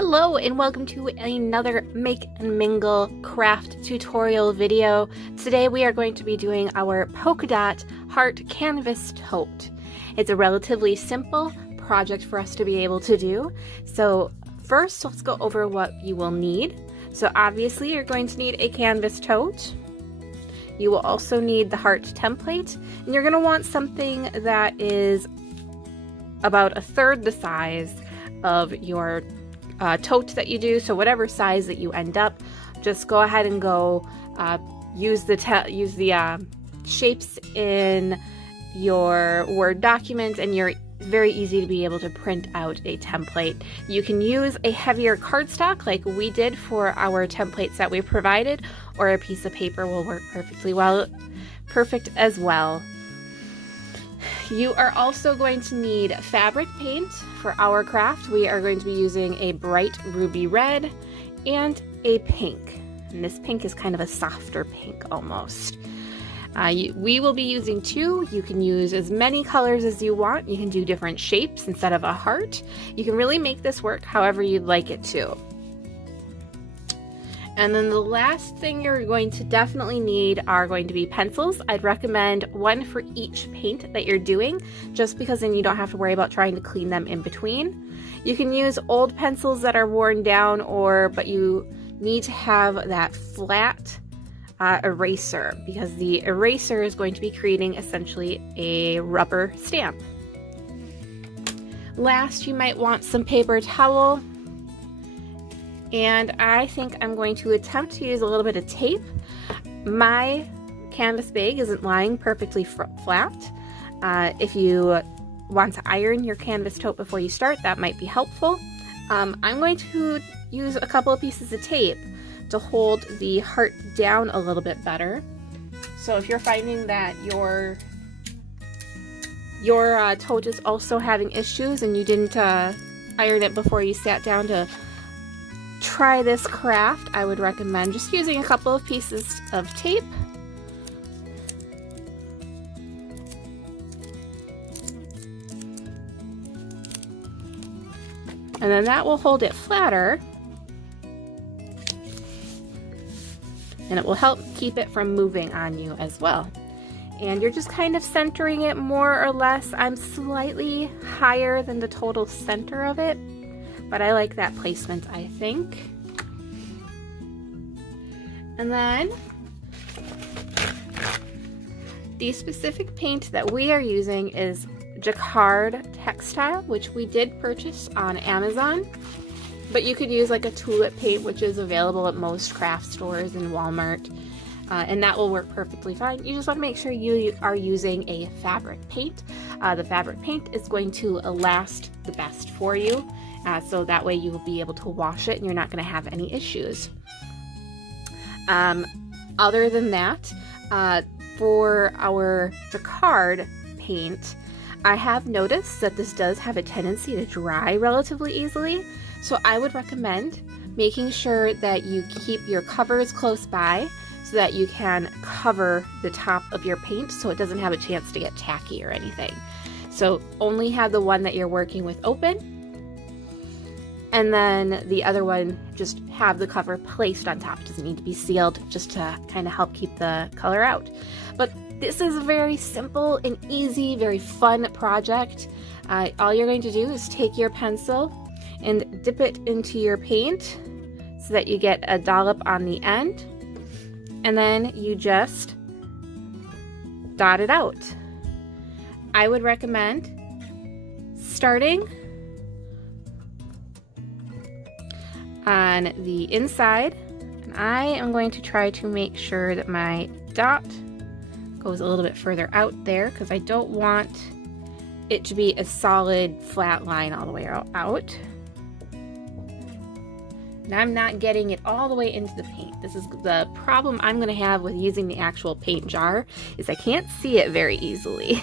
Hello and welcome to another Make and Mingle craft tutorial video. Today we are going to be doing our polka dot heart canvas tote. It's a relatively simple project for us to be able to do. So first let's go over what you will need. So obviously you're going to need a canvas tote. You will also need the heart template, and you're going to want something that is about a third the size of your tote that you do. So whatever size that you end up, just go ahead and use the shapes in your Word document, and you're very easy to be able to print out a template. You can use a heavier cardstock like we did for our templates that we provided, or a piece of paper will work perfect as well. You are also going to need fabric paint for our craft. We are going to be using a bright ruby red and a pink. And this pink is kind of a softer pink almost. We will be using two. You can use as many colors as you want. You can do different shapes instead of a heart. You can really make this work however you'd like it to. And then the last thing you're going to definitely need are going to be pencils. I'd recommend one for each paint that you're doing, just because then you don't have to worry about trying to clean them in between. You can use old pencils that are worn down, but you need to have that flat eraser, because the eraser is going to be creating essentially a rubber stamp. Last, you might want some paper towel. And I think I'm going to attempt to use a little bit of tape. My canvas bag isn't lying perfectly flat. If you want to iron your canvas tote before you start, that might be helpful. I'm going to use a couple of pieces of tape to hold the heart down a little bit better. So if you're finding that your tote is also having issues and you didn't iron it before you sat down to try this craft, I would recommend just using a couple of pieces of tape. And then that will hold it flatter, and it will help keep it from moving on you as well. And you're just kind of centering it more or less. I'm slightly higher than the total center of it, but I like that placement, I think. And then the specific paint that we are using is Jacquard Textile, which we did purchase on Amazon, but you could use like a tulip paint, which is available at most craft stores and Walmart, and that will work perfectly fine. You just want to make sure you are using a fabric paint. The fabric paint is going to last the best for you. So that way you will be able to wash it and you're not going to have any issues. Other than that, for our Jacquard paint, I have noticed that this does have a tendency to dry relatively easily. So I would recommend making sure that you keep your covers close by so that you can cover the top of your paint so it doesn't have a chance to get tacky or anything. So only have the one that you're working with open, and then the other one, just have the cover placed on top. It doesn't need to be sealed, just to kind of help keep the color out. But this is a very simple and easy, very fun project. All you're going to do is take your pencil and dip it into your paint so that you get a dollop on the end, and then you just dot it out. I would recommend starting on the inside, and I am going to try to make sure that my dot goes a little bit further out there, because I don't want it to be a solid flat line all the way out. And I'm not getting it all the way into the paint. This is the problem I'm going to have with using the actual paint jar, is I can't see it very easily.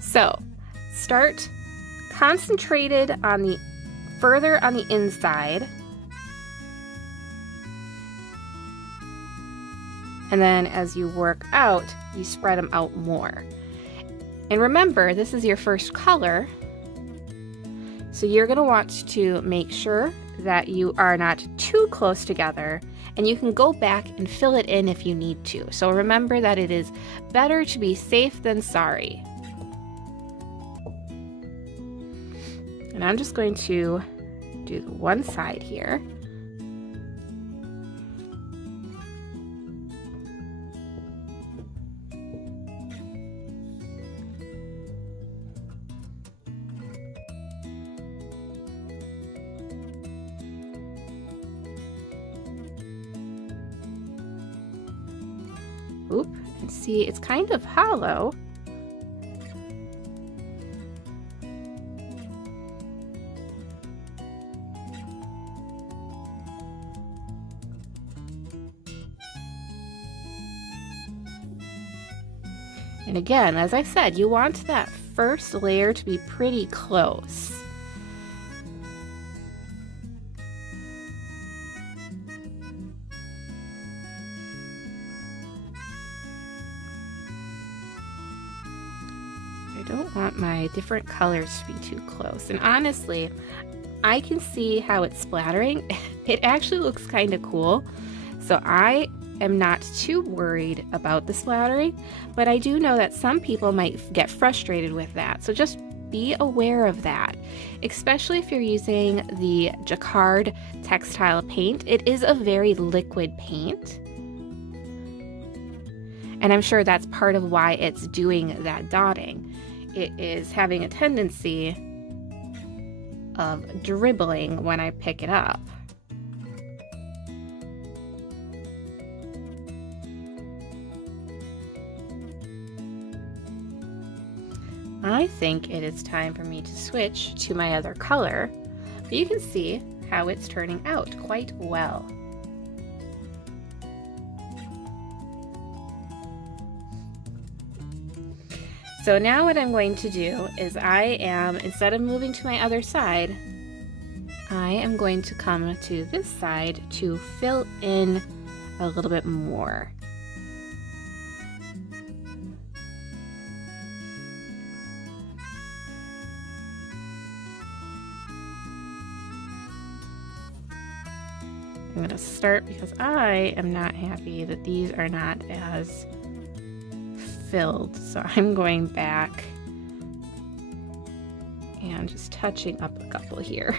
So start concentrated on the further on the inside, And then as you work out, you spread them out more. And remember, this is your first color, so you're going to want to make sure that you are not too close together, and you can go back and fill it in if you need to. So remember that it is better to be safe than sorry. And I'm just going to do the one side here. Oop, and see, it's kind of hollow. And again, as I said, you want that first layer to be pretty close. I don't want my different colors to be too close. And honestly, I can see how it's splattering. It actually looks kind of cool. So I am not too worried about the splattering, but I do know that some people might get frustrated with that. So just be aware of that, especially if you're using the Jacquard textile paint. It is a very liquid paint. And I'm sure that's part of why it's doing that dotting. It is having a tendency of dribbling when I pick it up. I think it is time for me to switch to my other color, but you can see how it's turning out quite well. So now what I'm going to do is instead of moving to my other side, I am going to come to this side to fill in a little bit more. I'm going to start because I am not happy that these are not as filled. So I'm going back and just touching up a couple here.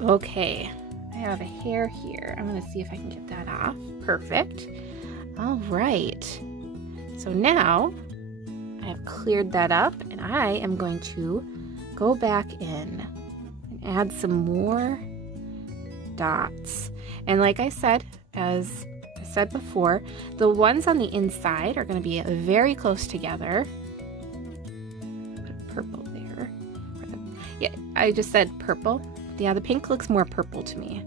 Okay, I have a hair here. I'm going to see if I can get that off. Perfect. All right. So now I've cleared that up, and I am going to go back in add some more dots. And like I said, as I said before, the ones on the inside are going to be very close together. Put purple there. Yeah, I just said purple. Yeah, the pink looks more purple to me.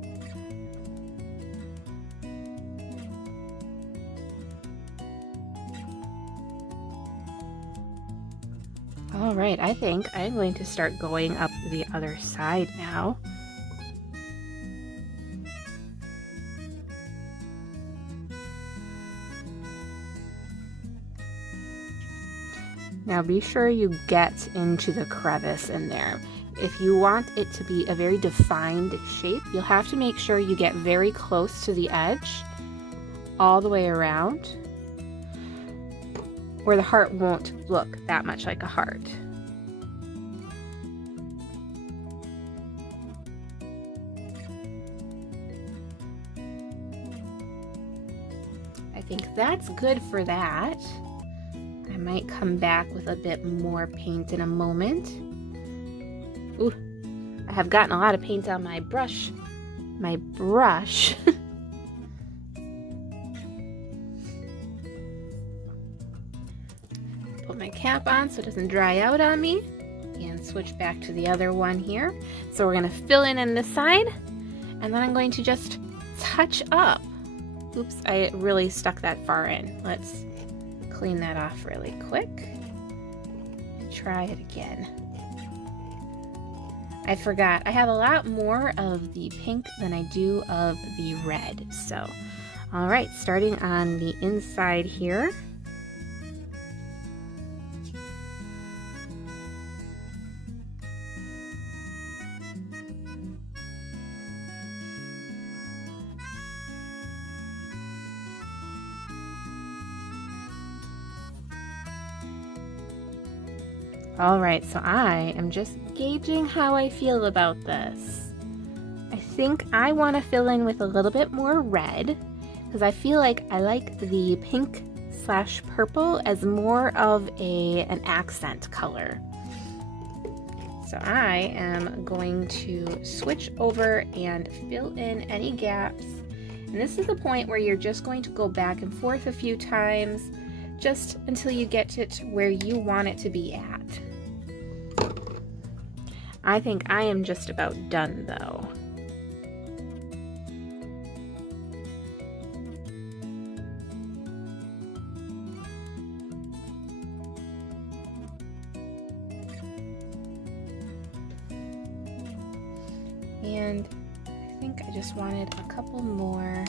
All right, I think I'm going to start going up the other side now. Now be sure you get into the crevice in there. If you want it to be a very defined shape, you'll have to make sure you get very close to the edge all the way around, where the heart won't look that much like a heart. I think that's good for that. I might come back with a bit more paint in a moment. Ooh, I have gotten a lot of paint on my brush. Put my cap on so it doesn't dry out on me, and switch back to the other one here. So we're going to fill in this side, and then I'm going to just touch up. Oops, I really stuck that far in. Let's clean that off really quick and try it again. I forgot. I have a lot more of the pink than I do of the red. So, all right, starting on the inside here. All right, so I am just gauging how I feel about this. I think I want to fill in with a little bit more red because I feel like I like the pink / purple as more of an accent color. So I am going to switch over and fill in any gaps. And this is the point where you're just going to go back and forth a few times just until you get it where you want it to be at. I think I am just about done though. And I think I just wanted a couple more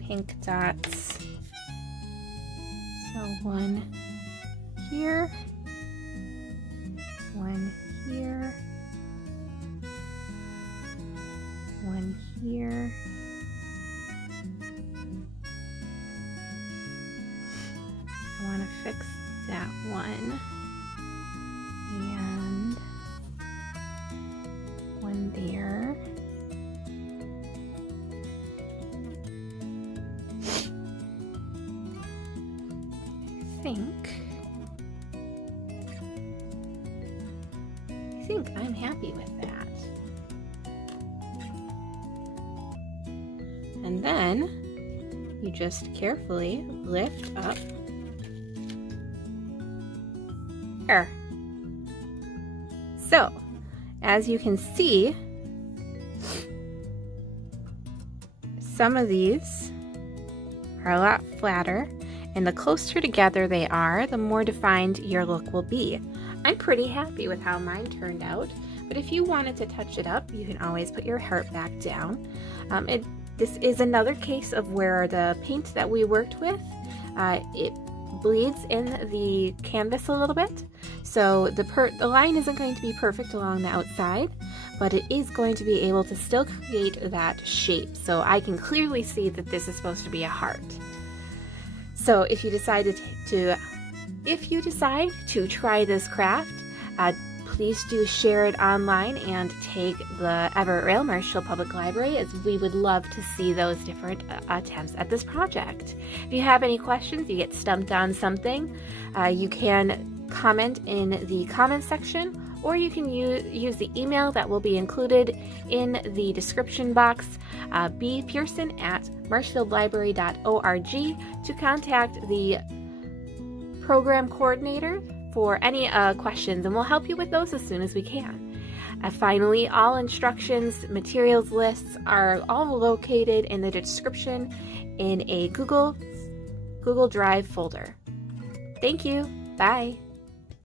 pink dots. So one here, one here, one here, I want to fix that one, and one there. I think I'm happy with that. And then you just carefully lift up there. So, as you can see, some of these are a lot flatter, and the closer together they are, the more defined your look will be. I'm pretty happy with how mine turned out, but if you wanted to touch it up, you can always put your heart back down. This is another case of where the paint that we worked with, it bleeds in the canvas a little bit, so the line isn't going to be perfect along the outside, but it is going to be able to still create that shape. So I can clearly see that this is supposed to be a heart. So if you decide to try this craft, please do share it online and tag the Everett Rail Marshall Public Library, as we would love to see those different attempts at this project. If you have any questions, you get stumped on something, you can comment in the comment section, or you can use the email that will be included in the description box, bpearson@marshfieldlibrary.org, to contact the program coordinator for any questions, and we'll help you with those as soon as we can. Finally, all instructions, materials lists are all located in the description in a Google Drive folder. Thank you. Bye.